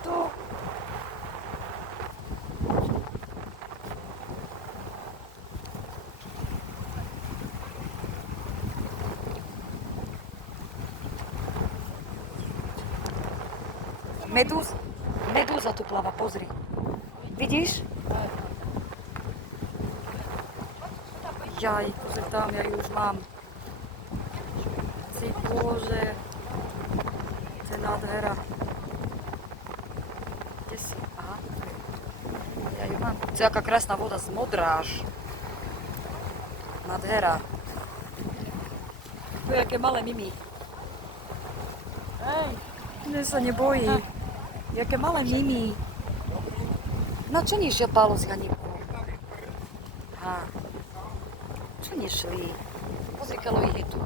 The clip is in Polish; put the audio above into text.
tu. Medúza tu pláva, pozri. Vidíš? Jaj, pozri tam, ja ju už mám. Ty bože. To je nádhera. Kde si? Aha. Ja ju mám. To je aká krásna voda, modráž. Nádhera. To je aké malé mimi. Hej. Mne sa nebojí. Jaké malé mimi. No čo nišiel Pálo z Haníku? Ha. Čo nešli? Pozri, kalo ich je tu.